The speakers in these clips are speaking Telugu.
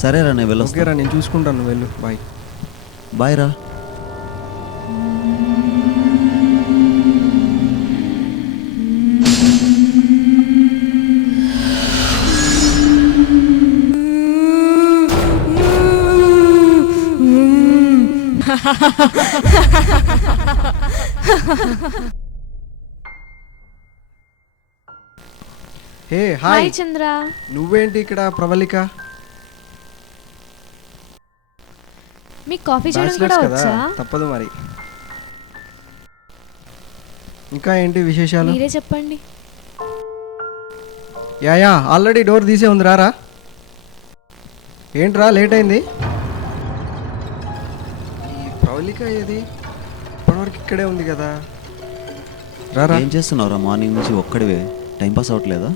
సరేరా నేను వెళ్ళొస్తా. ఓకేరా, నేను చూసుకుంటాను, వెళ్ళు. బాయ్. బాయ్ రా. హే హాయ్ చంద్ర. నువ్వేంటి ఇక్కడ? ప్రవళిక మీకు కాఫీ చేయడం కూడా బ్యాచిలర్స్ కదా, వచ్చా? తప్పదు మరి. ఇంకా ఏంటి విశేషాలు? మీరే చెప్పండి. యా ఆల్రెడీ డోర్ తీసే ఉంది, రారా. ఏంట్రా లేట్ అయింది? ఈ ప్రవళిక ఏది? ఇప్పటివరకు ఇక్కడే ఉంది కదా. రారా. ఏం చేస్తున్నావురా మార్నింగ్ నుంచి ఒక్కడివే? టైంపాస్ అవ్వట్లేదా?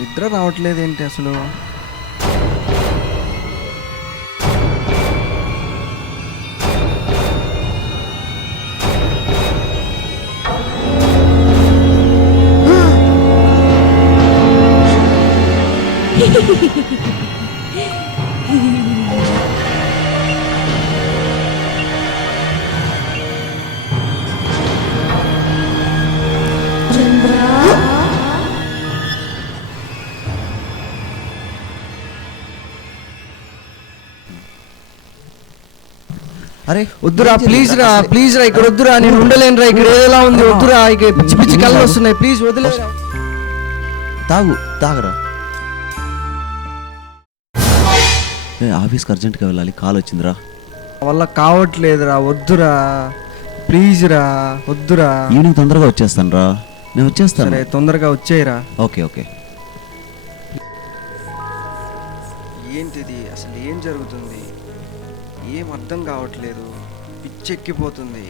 నిద్ర రావట్లేదు ఏంటి అసలు? అరే వద్దురా, ప్లీజ్ రా, ప్లీజ్ రా, ఇక్కడ వద్దురా, నేను ఉండలేనురా, ఇక్కడ ఏదోలా ఉంది, వద్దురా, ఇక పిచ్చి పిచ్చి కళ్ళు వస్తున్నాయి, ప్లీజ్ వదిలేరా. తాగరా. ఆఫీస్కి అర్జెంట్గా వెళ్ళాలి, కాల్ వచ్చిందిరా. వల్ల కావట్లేదురా, వద్దురా, ప్లీజ్ రా, వద్దురా. ఈవినింగ్ తొందరగా వచ్చేస్తాను రా, నేను వచ్చేస్తాను. సరే తొందరగా వచ్చేయరా. Okay okay. ఏంటిది అసలు? ఏం జరుగుతుంది? ఏం అర్థం కావట్లేదు, పిచ్చెక్కిపోతుంది.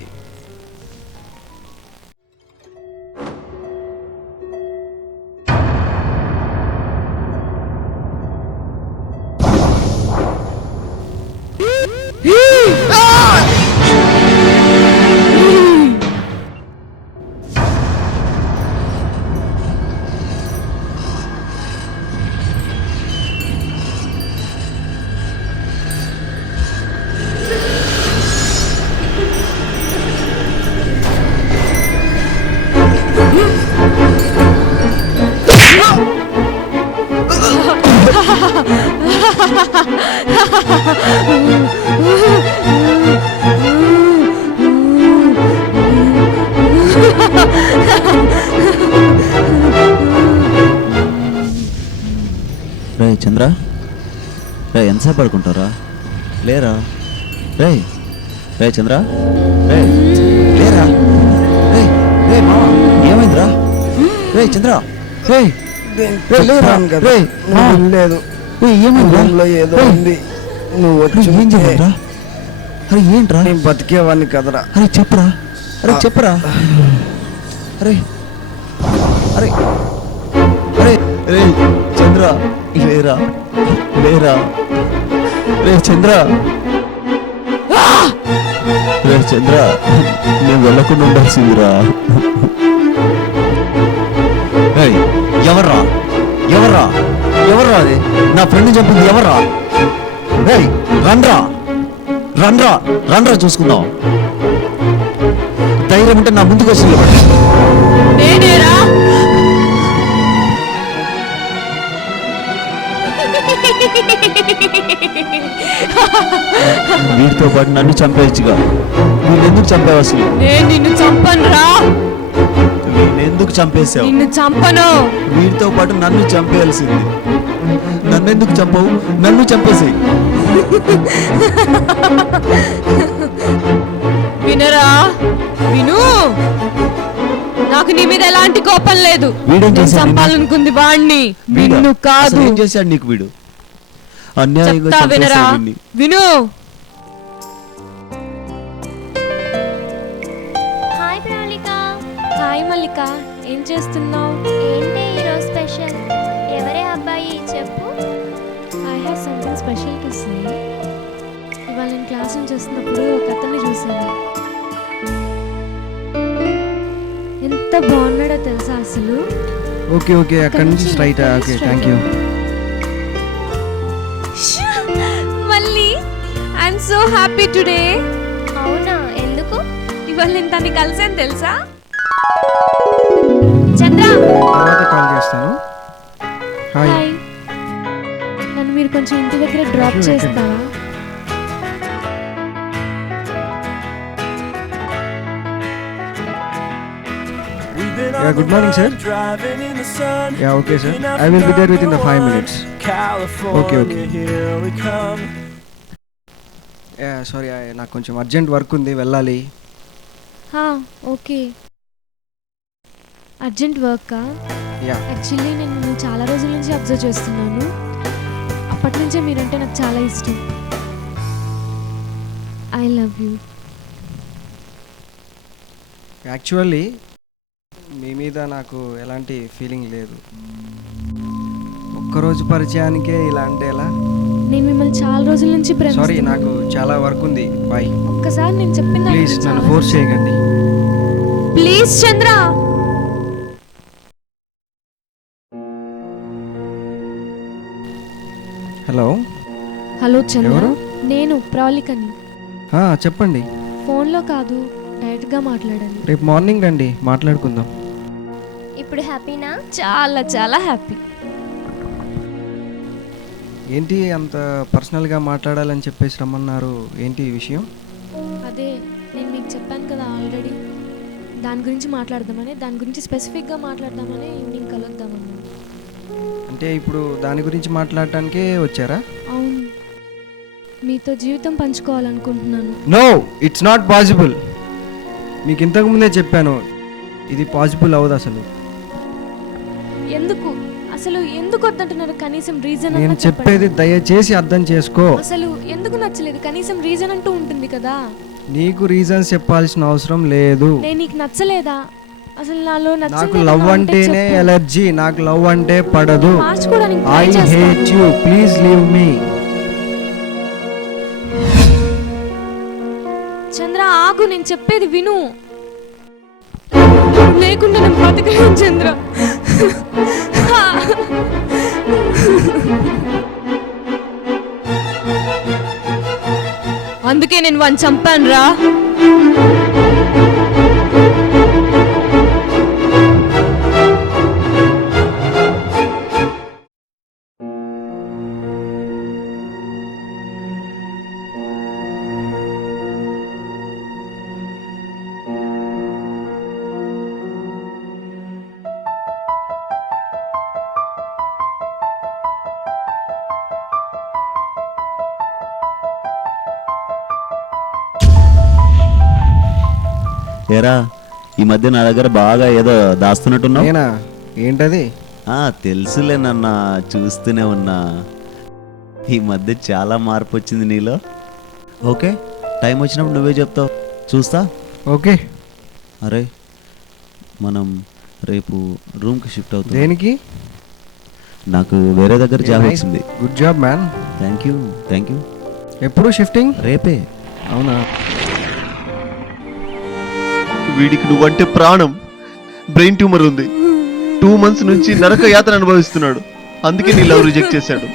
రే చంద్ర, రే ఎంతసేపు పడుకుంటారా? లేరా రే. రే చంద్ర, రే లేరా. రే రే మావా, ఏమైందిరా? రే చంద్ర, రే లేరా. రే లేదు, ఏమైందిరా? ఏదో ఉంది, నువ్వు వచ్చి ఏం చెప్పరా? అరే ఏంట్రా? నేను బతికేవాడిని కదరా. అరే చెప్పరా, అరే చెప్పరా. అరే అరే అరే రే చంద్ర, లేరా లేరా. రే చంద్ర, రే చంద్ర, నేను వెళ్ళకుండా ఉండాల్సిందిరా. ఎవర్రా ఎవర్రా ఎవర్రా? అది నా ఫ్రెండ్ చెప్పింది ఎవర్రా? రండ్రా రండ్రా రండ్రా, చూసుకుందాం. ధైర్యం ఉంటే నా ముందుకు వచ్చి నేనేరా. వీటితో పాటు నన్ను చంపేయచ్చుగా. వీళ్ళెందుకు చంపావు అసలు? నేను నిన్ను చంపనురా. వీళ్ళెందుకు చంపేశావు? నిన్ను చంపను. వీటితో పాటు నన్ను చంపేయాల్సింది. నన్నెందుకు చంపవు? నన్ను చంపేసేయి. వినరా, విను. నాకు నీ మీద ఎలాంటి కోపం లేదు. వీడేం చేశాడు? చంపాలనుకుంది వాణ్ణి, నిన్ను కాదు. ఏం చేశాడు నీకు వీడు? అన్యాయంగా వినరా, విను. హాయ్ మల్లిక, ఏం చేస్తున్నావు? ఏంటి ఈరోజు స్పెషల్? ఎవరే అబ్బాయి చెప్పు. I have something special to say. ఇవాళ నేను క్లాస్ నుంచి వస్తున్నప్పుడు ఒక అతన్ని చూశాను. ఎంత బాగున్నాడో తెలుసా అసలు. ఓకే ఓకే, అక్కడి నుంచి స్ట్రైట్. Okay, thank you. మళ్ళీ ఐఎమ్ సో హ్యాపీ టుడే. అవునా, ఎందుకు? ఇవాళ నేను తన్ని కలిసాను తెలుసా. చంద్ర, తర్వాత కాల్ చేస్తాను. హాయ్. హాయ్, నన్ను మీరు కొంచెం ఇంటి దగ్గర డ్రాప్ Sure, చేస్తారా? Yeah, good morning, sir. Yeah, okay, sir. I will be there within the 5 minutes. Okay, okay. Yeah, sorry, నాకు కొంచెం అర్జెంట్ వర్క్ ఉంది, వెళ్ళాలి. ఓకే, అర్జెంట్ వర్కా? యా. యాక్చువల్లీ నేను చాలా రోజుల నుంచి అబ్జర్వ్ చేస్తున్నాను. అప్పటి నుంచే మీరంటే నాకు చాలా ఇష్టం. I love you. యాక్చువల్లీ మీ మీద నాకు ఎలాంటి ఫీలింగ్ లేదు. ఒక్కరోజు పరిచయానికే ఇలా అంటే ఎలా? నేను మిమ్మల్ని చాలా రోజుల నుంచి సారీ, ప్రేమిస్తున్నాను. నాకు చాలా వర్క్ ఉంది. బాయ్. ఒక్కసారి నేను చెప్పిన దానికి ప్లీజ్ నన్ను చాలా ఫోర్స్ చేయకండి. Please Chandra. హలో. హలో చంద్ర, ఎవరు? నేను ప్రవళికని. చెప్పండి. ఫోన్లో కాదు, డైరెక్ట్గా మాట్లాడాను. రేపు మార్నింగ్ రండి, మాట్లాడుకుందాం. ఇప్పుడు హ్యాపీనా? చాలా చాలా హ్యాపీ. ఏంటి అంత పర్సనల్గా మాట్లాడాలని చెప్పేసి రమ్మన్నారు? ఏంటి ఈ విషయం? అదే నేను మీకు చెప్పాను కదా ఆల్రెడీ, దాని గురించి మాట్లాడదామని, దాని గురించి స్పెసిఫిక్గా మాట్లాడదామని ఈవినింగ్ కలుద్దామని. అంటే ఇప్పుడు దాని గురించి మాట్లాడటానికే వచ్చారా? అవును, మీతో జీవితం పంచుకోవాలనుకుంటున్నాను. No, it's not possible. మీకు ఇంతకు ముందే చెప్పాను, ఇది పాసిబుల్ అవ్వదు అసలు. ఎందుకు అసలు ఎందుకు వద్దంటున్నారు? కనీసం రీజన్ నేను చెప్పేది దయచేసి అర్థం చేసుకో. అసలు ఎందుకు నచ్చలేదు? కనీసం రీజన్ అంటూ ఉంటుంది కదా. నీకు రీజన్స్ చెప్పాల్సిన అవసరం లేదు. నేను నీకు నచ్చలేదా? అసలు నాలో నాకు నచ్చలేదు లవ్ అంటేనే ఎలర్జీ. నాకు లవ్ అంటే పడదు. మార్చుకోవడానికి ఐ try చేస్తాను. Hate you. Please leave me. Chandra ఆగు, నేను చెప్పేది విను. లేకుండా నేను బతకలేను చంద్ర. అందుకే నేను వాడిని చంపాను రా. ఏరా, ఈ మధ్య నా దగ్గర బాగా ఏదో దాస్తున్నట్టున్నావు. నేనా? ఏంటది? తెలుసులే నన్న, చూస్తూనే ఉన్నా. ఈ మధ్య చాలా మార్పు వచ్చింది నీలో. ఓకే, టైం వచ్చినప్పుడు నువ్వే చెప్తావు, చూస్తా. ఓకే. అరే, మనం రేపు రూమ్కి షిఫ్ట్ అవుతాం. దేనికి? నాకు వేరే దగ్గర జాబ్ వచ్చింది. Good job man. Thank you, thank you. ఎప్పుడు షిఫ్టింగ్? రేపే. అవునా? వీడికి నువ్వంటే ప్రాణం. బ్రెయిన్ ట్యూమర్ ఉంది. 2 months నుంచి నరక యాతన అనుభవిస్తున్నాడు. అందుకే నీ లవ్ రిజెక్ట్ చేశాడు.